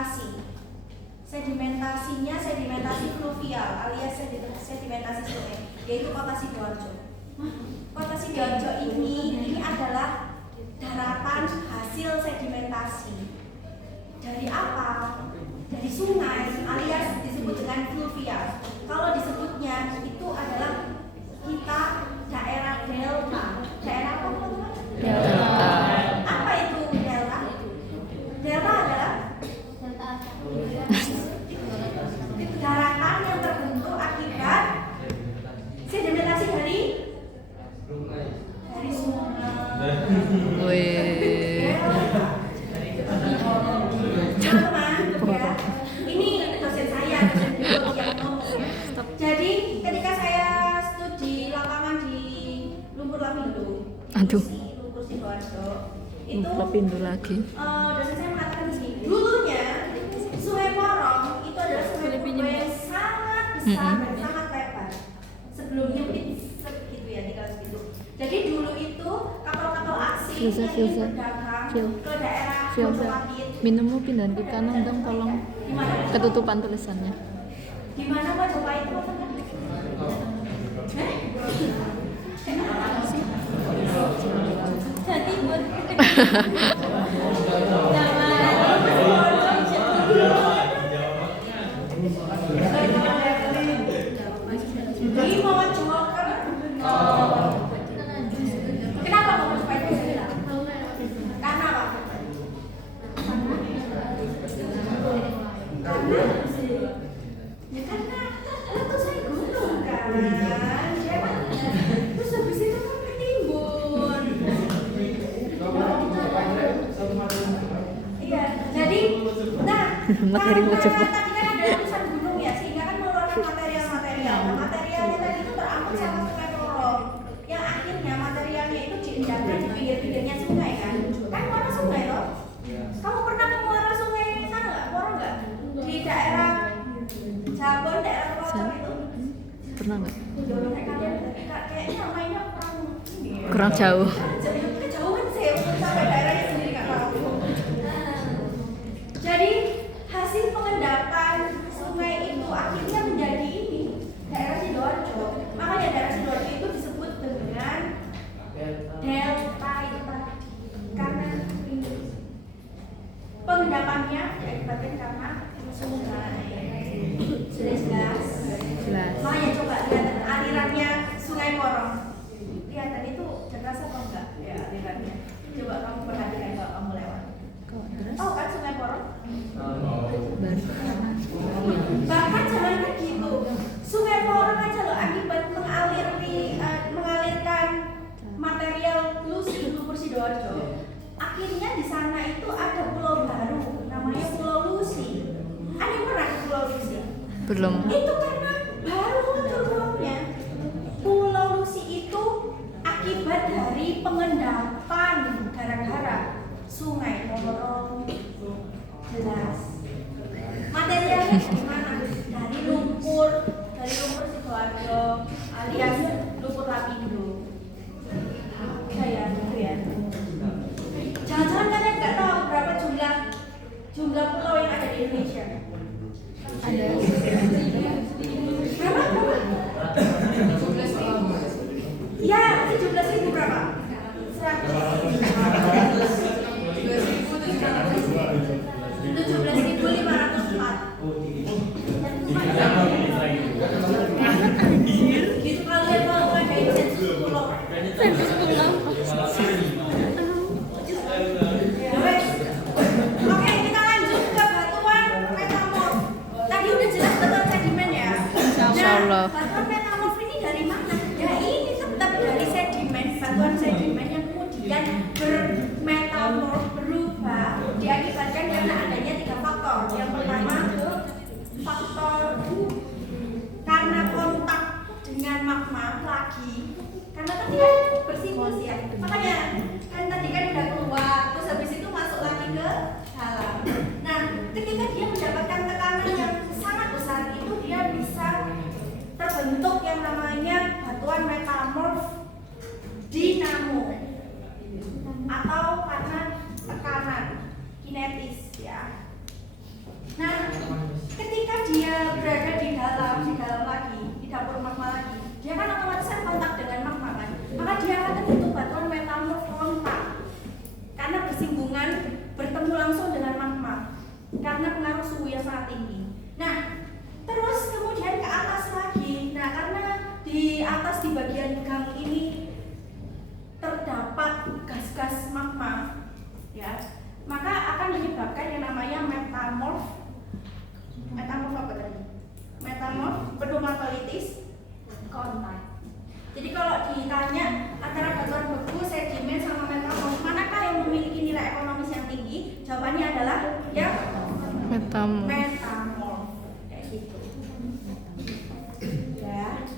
sedimentasi. Sedimentasinya sedimentasi fluvial alias sedimentasi sungai, yaitu Kota Sidoarjo. Kota Sidoarjo ini adalah daratan hasil sedimentasi. Dari apa? Dari sungai alias disebut dengan fluvial. Kalau disebutnya itu adalah kita daerah delta. Daerah apa teman-teman? Delta. Apa itu delta? Delta adalah daratan yang terbentuk akibat sedimentasi dari sungai. Wih. Teman-teman, ya. Ini dosen saya, dosen biologi yang ngomong ya. Jadi ketika saya studi lapangan di Lumpur Lapindo, Lumpur Sidoarjo, itu Lapindo lagi. dosen saya mengatakan di sini, dulunya Sungai Porong itu adalah sungai yang sangat besar dan sangat lebar. Sebelumnya segitu ya, tinggal segitu. Jadi dulu itu kapal-kapal asing yang berdagang ke daerah Majapahit. Minummu pindahan ke kanan dong, tolong. Ketutupan tulisannya. Di mana Majapahit itu? Jadi buat di Mojokerto. Kenapa kamu suka itu? Karena apa? Karena itu saya gunung kan, ya kan? Terus habis itu kan ketimbun. Iya, jadi, nah, Materi karena coba. tadi kan ada tulisan gunung ya, sehingga kan mengeluarkan material-material. Nah, materialnya tadi itu terangkut sama Sungai Porong, yang akhirnya materialnya itu diendapkan di pinggir-pinggirnya sungai kan? Kan muara sungai loh. Kamu pernah ke muara sungai sana nggak? Porong nggak? Di daerah Jabon, daerah Pelosok itu? Pernah nggak? Kayaknya mainnya Kurang jauh. kejauhan sih untuk sampai daerahnya sendiri nggak tahu. Jadi hasil pengendapan sungai itu akhirnya menjadi ini daerah Sidoarjo. Makanya daerah Sidoarjo itu disebut dengan delta itu karena ini pengendapannya diakibatkan karena sungai. Sudah jelas. Jelas. Makanya coba lihat alirannya Sungai Porong. Kelihatan itu deras apa enggak? Ya alirannya. Coba kamu perhatikan kalau kamu lewat. Tahu kan Sungai Porong? Bahkan jangan gitu. Sungai Porong aja loh akibat mengalirkan material Lumpur Sidoarjo. Akhirnya di sana itu ada pulau baru namanya Pulau Lusi. Ada yang pernah ke Pulau Lusi? Belum. Itu karena baru muncul pulaunya. Pulau Lusi itu akibat dari pengendapan gara-gara Sungai Porong. Jelas. Materialnya dari mana? Dari lumpur Sidoarjo alias lumpur Lapindo. Ya ya, gitu ya. Jangan-jangan kalian nggak tahu berapa jumlah pulau yang ada di Indonesia? Ada. Berapa? Ya, 17.000 berapa? 17.504. Gitu kalau lihat mau ngadain sensus pulau. Ya wes. Oke, kita lanjut ke batuan metamorf. Tadi udah jelas batuan sedimen ya. Insyaallah. Nah, batuan metamorf ini dari mana? Ya ini tetap dari sedimen, batuan sedimen yang kemudian bermetamorf, berubah diakibatkan karena adanya 3 faktor. Yang pertama faktor karena kontak dengan magma lagi, karena tadi kan bersimbol ya, makanya kan tadi kan udah keluar, terus habis itu masuk lagi ke dalam. Nah, ketika dia mendapatkan tekanan yang sangat besar itu dia bisa terbentuk yang namanya batuan metamorf dinamo atau karena tekanan kinetis ya. Nah, ketika dia berada di dalam lagi, di dapur magma lagi, dia kan otomatis kan kontak dengan magma kan, maka dia akan terbentuk batuan metamorf kontak karena bersinggungan, bertemu langsung dengan magma karena pengaruh suhu yang sangat tinggi. Nah, terus kemudian ke atas lagi, nah karena di atas di bagian gang ini terdapat gas-gas magma, ya, maka akan menyebabkan yang namanya metamorf apa tadi? Metamorf pneumatolitis kontak. Jadi kalau ditanya antara batuan beku, sedimen sama metamorf, manakah yang memiliki nilai ekonomis yang tinggi? Jawabannya adalah yang metamorf. Kayak gitu. Ya.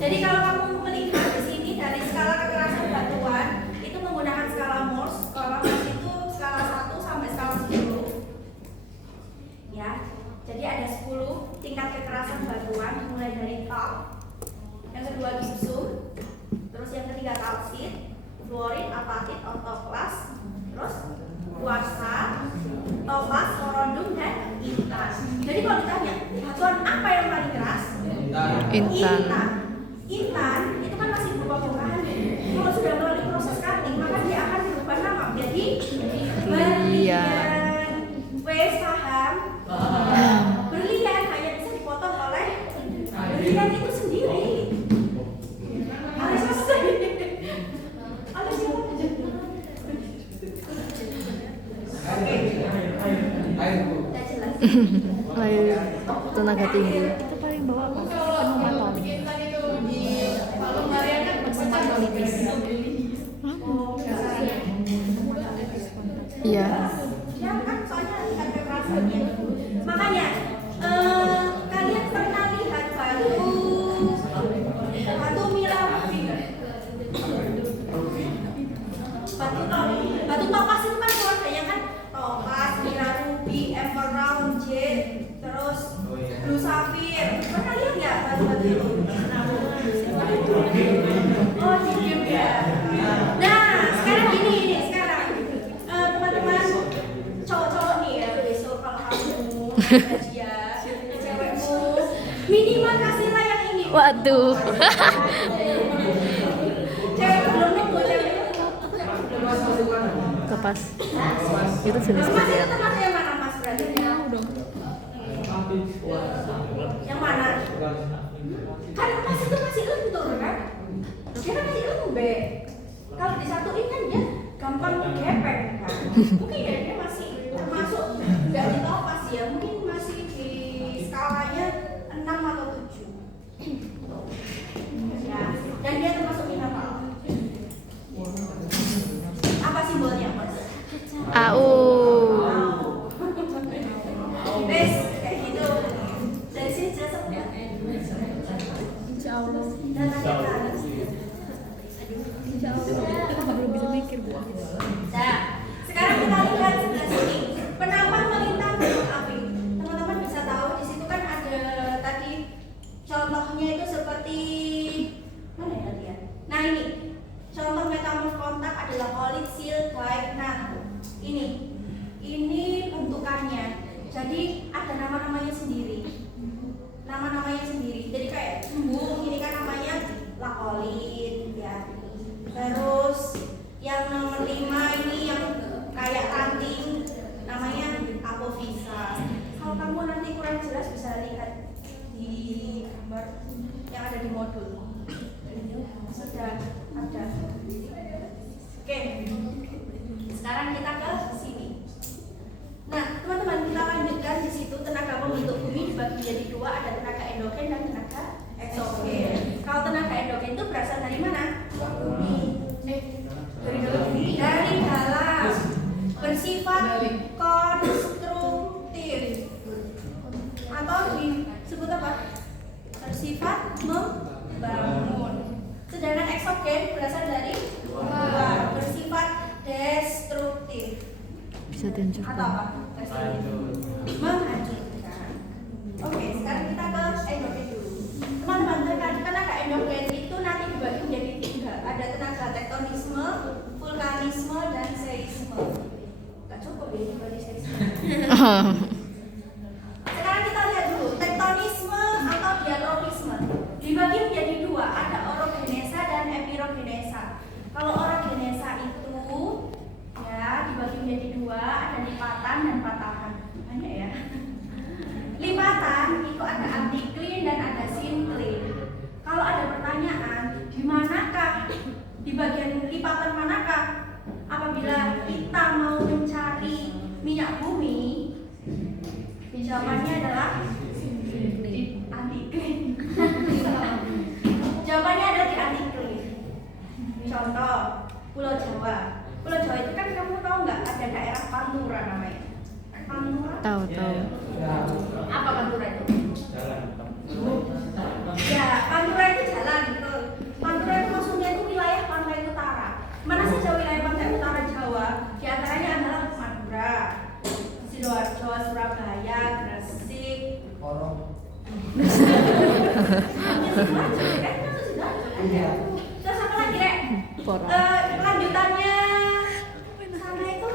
Jadi kalau kamu melihat di sini dari skala kekerasan batuan itu menggunakan skala Morse. Skala Morse itu skala 1 sampai skala 10. Ya. Jadi ada 10 tingkat kekerasan batuan mulai dari talc, yang kedua gipsum, terus yang ketiga kalsit, fluorit, apatit, ortoklas, terus kuarsa, topaz, korundum, dan intan. Jadi kalau ditanya batuan apa yang paling keras? Intan itu kan masih berupa bongkahan. Kalau sudah melalui proses cutting, maka dia akan berubah nama jadi berlian. Wes paham? Berlian hanya bisa dipotong oleh berlian itu sendiri. Oleh siapa? Oleh siapa? Oke. Tidak jelas. Air tenaga tinggi. Itu paling bawah apa? Pneumaton. Pneumatolitis. Iya. Ya kan soalnya tingkat kekerasannya. Makanya kalian pernah lihat batu mirabi, batu topas itu kan keluarganya kan topas, mirarubi, emerald, jade, terus blue sapphire. Pernah lihat nggak batu-batu itu? Oh, diem ya. Nah, sekarang gini sekarang teman-teman cowok-cowok nih ya, besok kalau kamu kajian cewekmu minimal kasihlah yang ini. Waduh. Cewek belum nunggu cewek. Kepas. Itu jenis Mas itu berlian. termasuk yang mana mas berarti? Yang mana? Kan emas itu masih lentur kan? Dia kan masih lembek. Kalau disatuin kan dia gampang gepeng kan? Mungkin ya dia masih termasuk nggak di topas ya, mungkin masih di skalanya 6 atau 7. Ya, dan dia termasuk mineral. Apa simbolnya mas? AU. Wes kayak gitu. Dari sini jelas apa? Insya Allah. Dan ada kan? Insya Allah. Belum bisa mikir. Nah, sekarang kita lihat sebelah sini. Penampang melintang gunung api. Teman-teman bisa tahu di situ kan ada tadi contohnya itu seperti mana ya tadi ya? Nah ini contoh metamorf kontak adalah kolit, seal, dye. Nah ini bentukannya. Jadi ada nama-namanya sendiri. Nama-namanya sendiri. Jadi kayak embung ini kan namanya lakolit ya. Terus yang nomor 5 ini yang kayak ranting namanya apofisa. Kalau kamu nanti kurang jelas bisa lihat di gambar yang ada di modul. Sudah ada. Oke. Sekarang kita ke sini. Nah, teman-teman kita lanjutkan di situ tenaga pembentuk bumi dibagi menjadi 2, ada tenaga endogen dan tenaga eksogen. Kalau tenaga endogen itu berasal dari mana? Dari dalam, bersifat konstruktif atau disebut apa? Bersifat membangun. Sedangkan eksogen berasal dari luar, bersifat destruktif. Bisa tunjukkan. Atau apa? Menghancurkan. Oke, sekarang kita ke endogen dulu. Teman-teman, tenaga endogen itu nanti dibagi menjadi 3. Ada tenaga tektonisme, vulkanisme, dan seisme. Gak cukup ya dibagi seisme. Jawabannya adalah anti-iklim. Jawabannya adalah di anti-iklim. Contoh, Pulau Jawa. Pulau Jawa itu kan kamu tahu nggak ada daerah Pantura namanya? Pantura? Tahu. Apa Pantura itu? Ya, Pantura itu jalan gitu. Pantura itu maksudnya itu wilayah pantai utara. Mana saja wilayah pantai utara Jawa? Di antaranya adalah Madura, Sidoarjo, Surabaya, Gresik. Terus apa lagi, Rek? Lanjutannya sana itu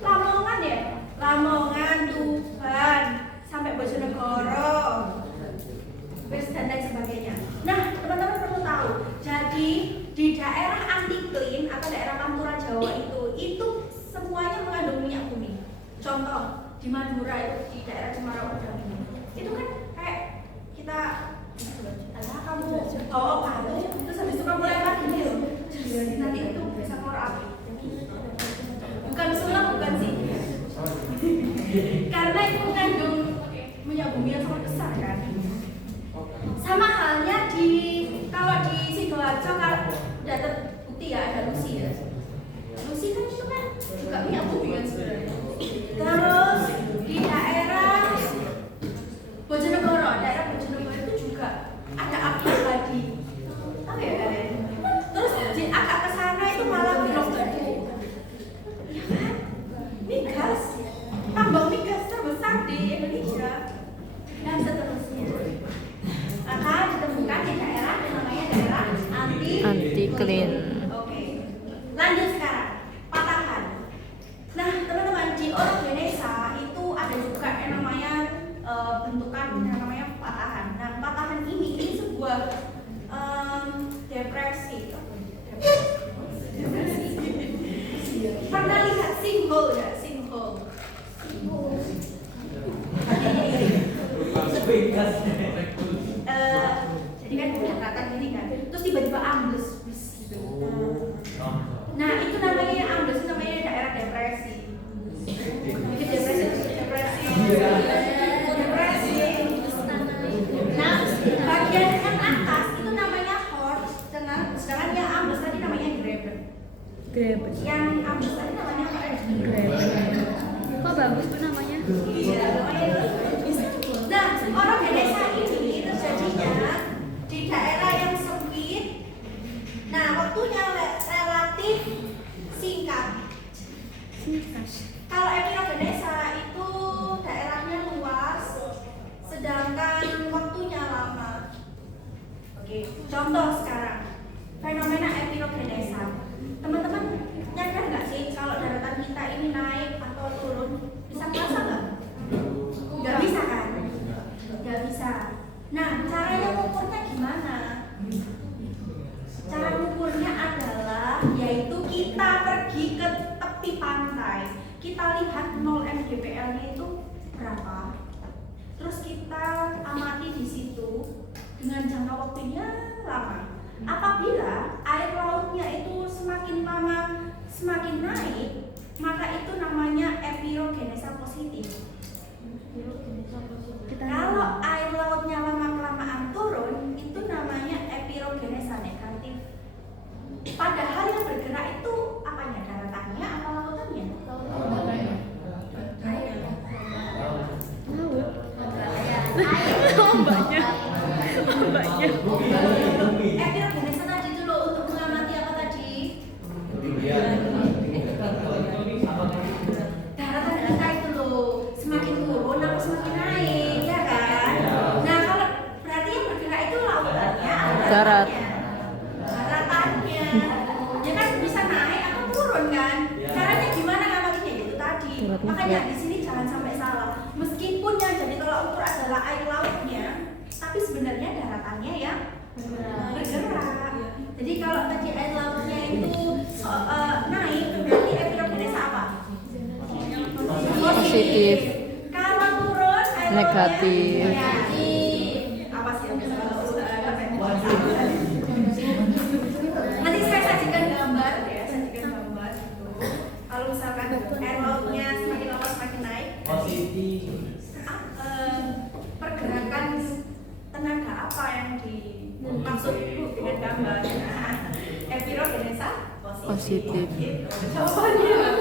Lamongan ya? Lamongan, Tuban, sampai Bojonegoro, dan lain sebagainya. Nah, teman-teman perlu tahu. Jadi di daerah anti-iklim atau daerah Pantura Jawa itu semuanya mengandung minyak bumi. Contoh di Madura itu di daerah Cemara Udang itu kan kayak kita kamu bawa batu terus habis itu kamu lempar gini loh, nanti itu bisa keluar api. Bukan sulap, bukan sih, karena itu mengandung minyak bumi yang sangat besar kan. Sama halnya kalau di Sidoarjo kan udah terbukti ya ada Lucy ya. Lucy kan itu kan juga minyak bumi kan sebenarnya. Terus di daerah Bojonegoro, itu juga ada api abadi. Tahu ya kalian? Terus agak ke sana itu malah belum batu. Ya kan? Migas, tambang migas terbesar di Indonesia dan seterusnya. Maka ditemukan di daerah yang namanya daerah anti-iklim. Oke. Lanjut sekarang, patahan. Nah, teman-teman, di orogenesa itu ada juga yang namanya bentukan yang namanya patahan. Nah, patahan ini sebuah depresi. Pernah lihat sinkhole ya? Sinkhole. Jadi kan udah kelihatan gini kan, terus tiba-tiba ambles gitu. Nah, itu namanya ambles, itu namanya daerah depresi. Bikin depresi. Nah, bagian yang atas itu namanya horst, sedangkan yang ambles tadi namanya graben. Yang ambles tadi namanya apa? Kok bagus tuh namanya? Iya, namanya itu. Nah, orogenesa ini terjadinya di daerah yang sempit. Nah, waktunya relatif singkat. Kalau epirogenesa itu daerahnya luas, sedangkan waktunya lama. Oke, contoh sekarang fenomena epirogenesa. Teman-teman nyadar nggak sih kalau daratan kita ini naik atau turun? Bisa kerasa nggak? Nggak bisa kan? Nggak bisa. Nah, caranya mengukurnya gimana? Cara mengukurnya adalah yaitu kita pergi ke tepi pantai, kita lihat 0 mdpl-nya itu berapa, terus kita amati di situ dengan jangka waktunya lama. Apabila air lautnya itu semakin lama semakin naik, maka itu namanya epirogenesa positif. Kalau air lautnya lama-kelamaan turun, itu namanya epirogenesa negatif. Padahal yang bergerak itu apanya? Daratannya atau lautannya? Ombaknya. Epirogenesa tadi itu loh untuk mengamati apa tadi? Daratan itu loh semakin turun atau semakin naik, ya kan? Nah, kalau berarti yang bergerak itu lautannya atau Darat. daratannya. Ya kan bisa naik atau turun kan? Caranya gimana ngamatinya? Itu tadi. Makanya di sini jangan sampai salah. Meskipun yang jadi tolak ukur adalah air lautnya, tapi sebenarnya daratannya yang bergerak. Jadi kalau tadi air lautnya itu naik, berarti epirogenesa apa? Positif. Kalau turun air Negatif. lautnya negatif. Apa sih yang bisa nanti saya sajikan gambar ya, sajikan gambar gitu. Kalau misalkan air lautnya semakin lama semakin naik, maksudku dengan gambar. Epirogenesa Positif. jawabannya